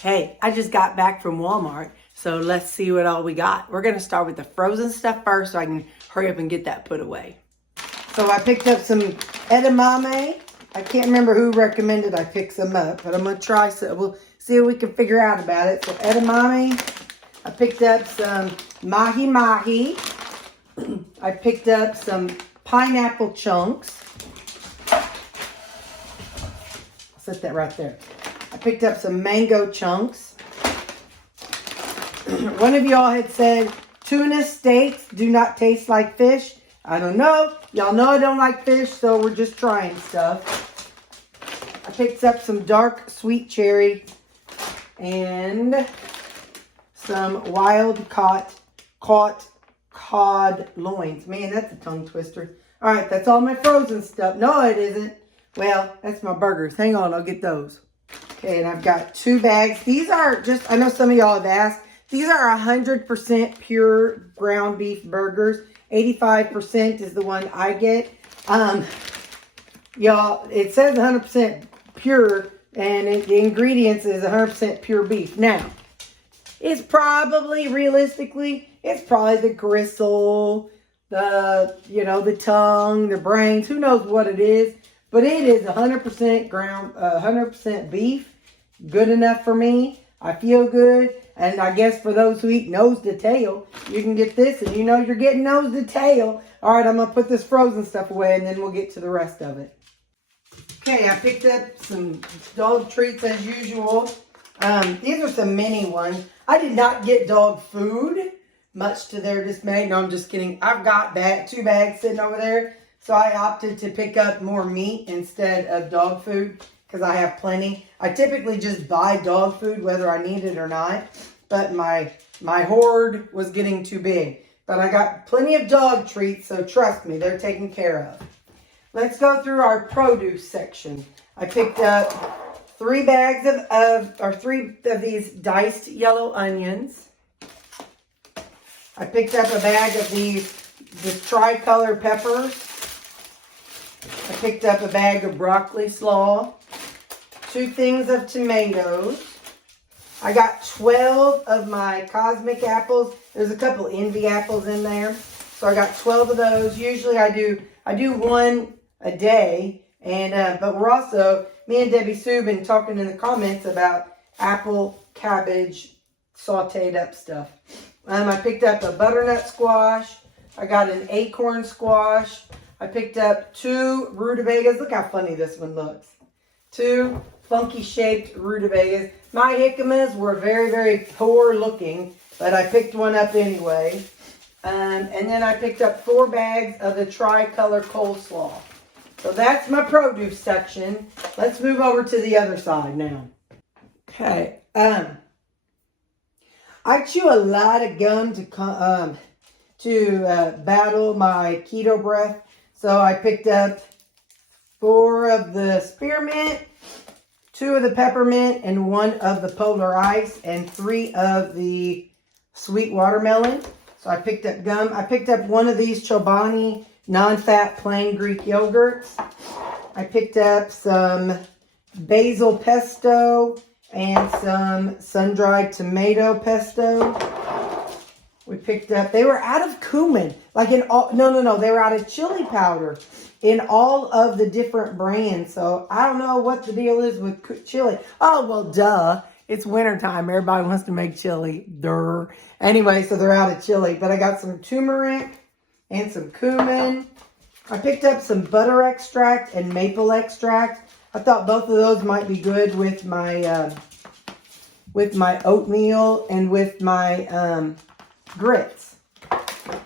Hey, I just got back from Walmart, so let's see what all we got. We're going to start with the frozen stuff first so I can hurry up and get that put away. So I picked up some edamame. I can't remember who recommended I pick some up, but I'm going to try some. We'll see what we can figure out about it. So edamame. I picked up some mahi-mahi. I picked up some pineapple chunks. I'll set that right there. I picked up some mango chunks. One of y'all had said tuna steaks do not taste like fish. I don't know. Y'all know I don't like fish, so we're just trying stuff. I picked up some dark sweet cherry and some wild caught cod loins. Man, that's a tongue twister. All right, that's all my frozen stuff. No, it isn't. Well, that's my burgers. Hang on, I'll get those. Okay, and I've got 2 bags. These are just, I know some of y'all have asked, these are 100% pure ground beef burgers. 85% is the one I get. Y'all, it says 100% pure, and the ingredients is 100% pure beef. Now, it's probably, realistically, it's probably the gristle, the tongue, the brains, who knows what it is. But it is 100% ground, 100% beef. Good enough for me. I feel good. And I guess for those who eat nose to tail, you can get this and you know you're getting nose to tail. All right, I'm going to put this frozen stuff away and then we'll get to the rest of it. Okay, I picked up some dog treats as usual. These are some mini ones. I did not get dog food, much to their dismay. No, I'm just kidding. I've got 2 bags sitting over there. So I opted to pick up more meat instead of dog food because I have plenty. I typically just buy dog food whether I need it or not. But my hoard was getting too big. But I got plenty of dog treats, so trust me, they're taken care of. Let's go through our produce section. I picked up 3 bags of 3 of these diced yellow onions. I picked up a bag of this tricolor peppers. I picked up a bag of broccoli slaw, 2 things of tomatoes. I got 12 of my cosmic apples. There's a couple envy apples in there. So I got 12 of those. Usually I do 1 a day. And but we're also, me and Debbie Sue been talking in the comments about apple, cabbage, sauteed up stuff. I picked up a butternut squash. I got an acorn squash. I picked up 2 rutabagas. Look how funny this one looks. 2 funky shaped rutabagas. My jicamas were very, very poor looking, but I picked one up anyway. And then I picked up 4 bags of the tricolor coleslaw. So that's my produce section. Let's move over to the other side now. Okay. I chew a lot of gum to battle my keto breath. So I picked up 4 of the spearmint, 2 of the peppermint, and 1 of the polar ice, and 3 of the sweet watermelon. So I picked up gum. I picked up 1 of these Chobani non-fat plain Greek yogurts. I picked up some basil pesto and some sun-dried tomato pesto. We picked up, they were out of cumin, like in all, no, they were out of chili powder in all of the different brands. So I don't know what the deal is with chili. Oh, well, duh. It's wintertime. Everybody wants to make chili. Duh. Anyway, so they're out of chili. But I got some turmeric and some cumin. I picked up some butter extract and maple extract. I thought both of those might be good with my oatmeal and with my grits.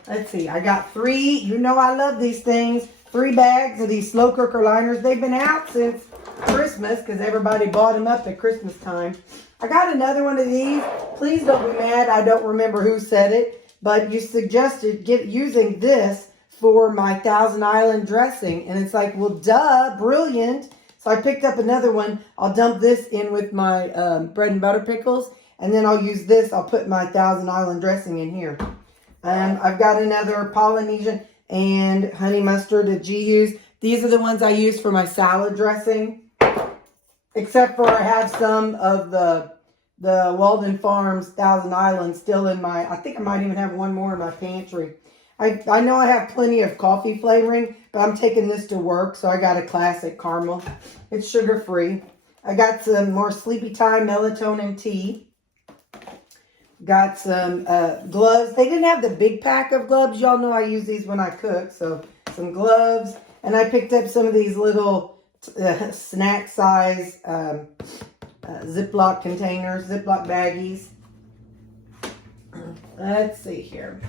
Let's see. I got 3. You know I love these things. 3 bags of these slow cooker liners. They've been out since Christmas because everybody bought them up at Christmas time. I got another one of these. Please don't be mad. I don't remember who said it, but you suggested using this for my Thousand Island dressing. And it's like, well, duh, brilliant. So I picked up another one. I'll dump this in with my bread and butter pickles. And then I'll use this. I'll put my Thousand Island dressing in here. I've got another Polynesian and honey mustard that G used. These are the ones I use for my salad dressing. Except for I have some of the the Walden Farms Thousand Island still in my, I think I might even have one more in my pantry. I know I have plenty of coffee flavoring, but I'm taking this to work, so I got a classic caramel. It's sugar-free. I got some more Sleepy Time melatonin tea. Got some gloves. They didn't have the big pack of gloves. Y'all know I use these when I cook, so some gloves. And I picked up some of these little snack size Ziploc containers, Ziploc baggies. Let's see here.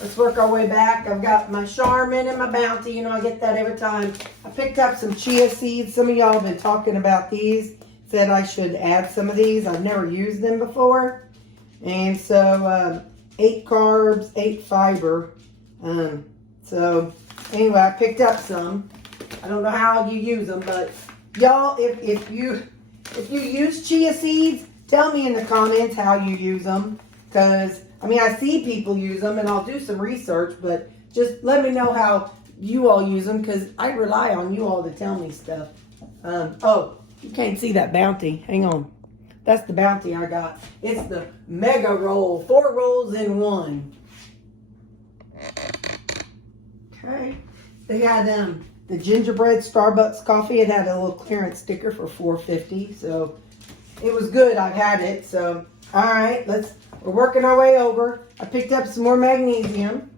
Let's work our way back. I've got my Charmin and my Bounty. You know, I get that every time. I picked up some Chia Seeds. Some of y'all have been talking about these. Said I should add some of these. I've never used them before. And so, 8 carbs, 8 fiber. So, anyway, I picked up some. I don't know how you use them, but y'all, if you use Chia Seeds, tell me in the comments how you use them. Because, I mean, I see people use them, and I'll do some research, but just let me know how you all use them, because I rely on you all to tell me stuff. Oh, you can't see that Bounty. Hang on. That's the Bounty I got. It's the Mega Roll. 4 rolls in 1. Okay. They had the gingerbread Starbucks coffee. It had a little clearance sticker for $4.50. So it was good. I've had it. So, all right. We're working our way over. I picked up some more magnesium.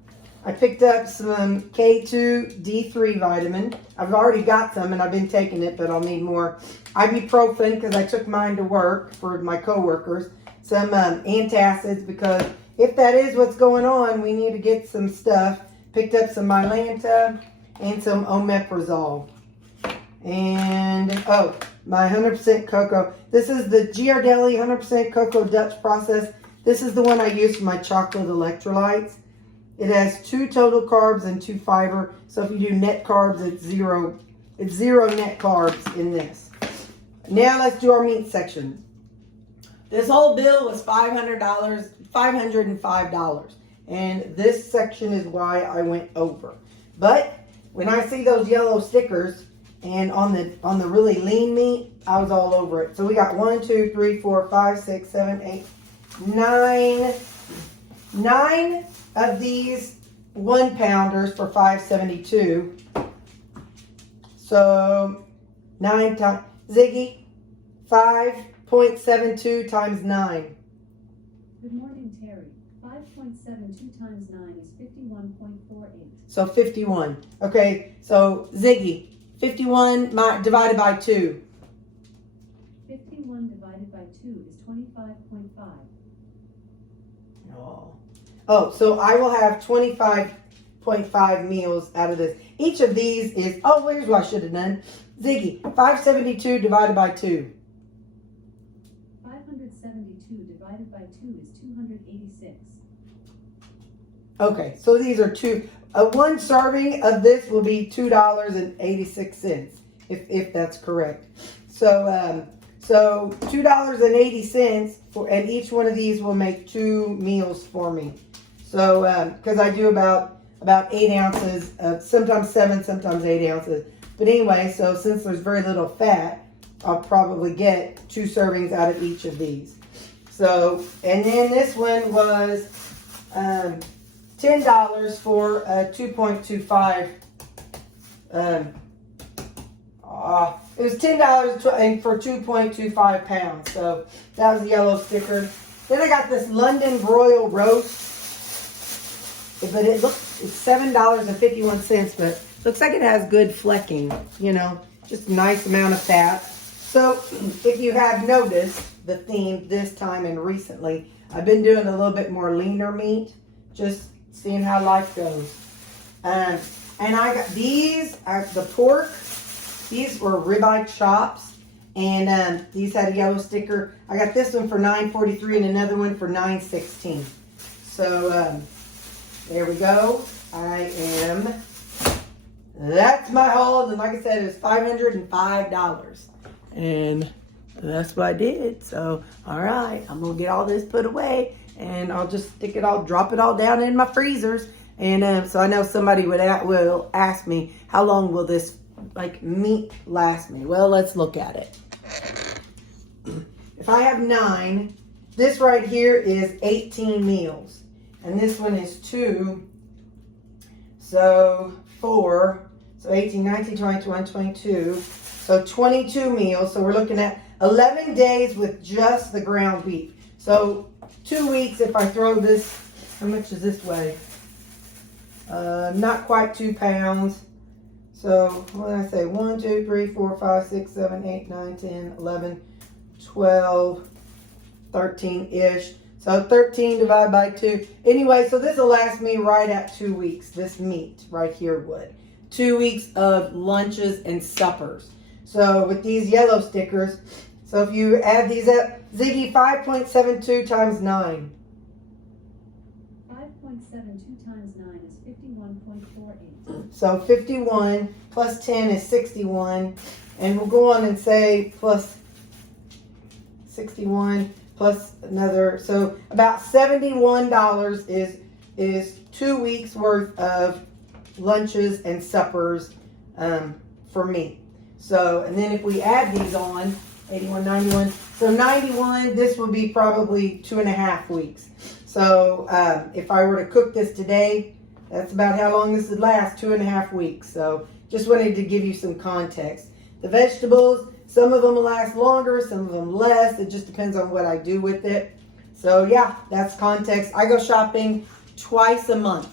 I picked up some K2 D3 vitamin. I've already got some and I've been taking it, but I'll need more. Ibuprofen, because I took mine to work for my coworkers. Some antacids, because if that is what's going on, we need to get some stuff. Picked up some Mylanta and some omeprazole. And, oh, my 100% cocoa. This is the Ghirardelli 100% cocoa Dutch process. This is the one I use for my chocolate electrolytes. It has 2 total carbs and 2 fiber. So if you do net carbs, it's zero net carbs in this. Now let's do our meat section. This whole bill was $505. And this section is why I went over. But when I see those yellow stickers and on the really lean meat, I was all over it. So we got 1, 2, 3, 4, 5, 6, 7, 8, 9 of these 1-pounders for $5.72. So 9 times Ziggy, 5.72 times 9. Good morning, Terry. 5.72 times 9 is 51.48. So 51. Okay, so Ziggy, 51 divided by 2. 51 divided by 2 is 25.5. Oh, so I will have 25.5 meals out of this. Each of these is, oh, here's what I should have done. Ziggy, 572 divided by 2. 572 divided by 2 is 286. Okay, so these are one serving of this will be $2.86, if that's correct. So $2.80 and each one of these will make 2 meals for me. So, because I do about 8 ounces, sometimes 7, sometimes 8 ounces. But anyway, so since there's very little fat, I'll probably get 2 servings out of each of these. So, and then this one was $10 for a 2.25. It was $10 for 2.25 pounds. So that was the yellow sticker. Then I got this London broil roast. But it's $7.51, but looks like it has good flecking, you know, just a nice amount of fat. So if you have noticed the theme this time and recently, I've been doing a little bit more leaner meat, just seeing how life goes. And I got these, the pork, these were ribeye chops, and these had a yellow sticker. I got this one for $9.43 and another one for $9.16. So, there we go. That's my haul. And like I said, it was $505. And that's what I did. So, all right. I'm going to get all this put away. And I'll just drop it all down in my freezers. And so I know somebody will ask me, how long will this meat last me? Well, let's look at it. if I have 9, this right here is 18 meals. And this one is 2. So 4. So 18, 19, 20, 21, 22. So 22 meals. So we're looking at 11 days with just the ground beef. So 2 weeks if I throw this, how much does this weigh? Not quite 2 pounds. So what did I say? 1, 2, 3, 4, 5, 6, 7, 8, 9, 10, 11, 12, 13-ish. So 13 divided by 2. Anyway, so this will last me right at 2 weeks. This meat right here would. 2 weeks of lunches and suppers. So with these yellow stickers, so if you add these up, Ziggy, 5.72 times 9. 5.72 times 9 is 51.48. So 51 plus 10 is 61. And we'll go on and say plus 61 plus another. So about $71 is 2 weeks worth of lunches and suppers for me. So, and then if we add these on, 81, 91. So 91, this will be probably 2.5 weeks. So if I were to cook this today, that's about how long this would last, 2.5 weeks. So just wanted to give you some context. The vegetables, some of them will last longer, some of them less. It just depends on what I do with it. So yeah, that's context. I go shopping twice a month.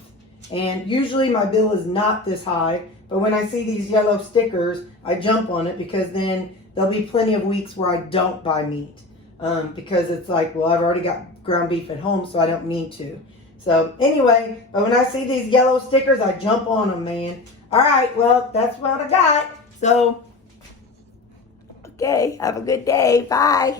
And usually my bill is not this high. But when I see these yellow stickers, I jump on it because then there'll be plenty of weeks where I don't buy meat. Because it's like, well, I've already got ground beef at home, so I don't need to. So anyway, but when I see these yellow stickers, I jump on them, man. All right, well, that's what I got. So, okay, have a good day. Bye.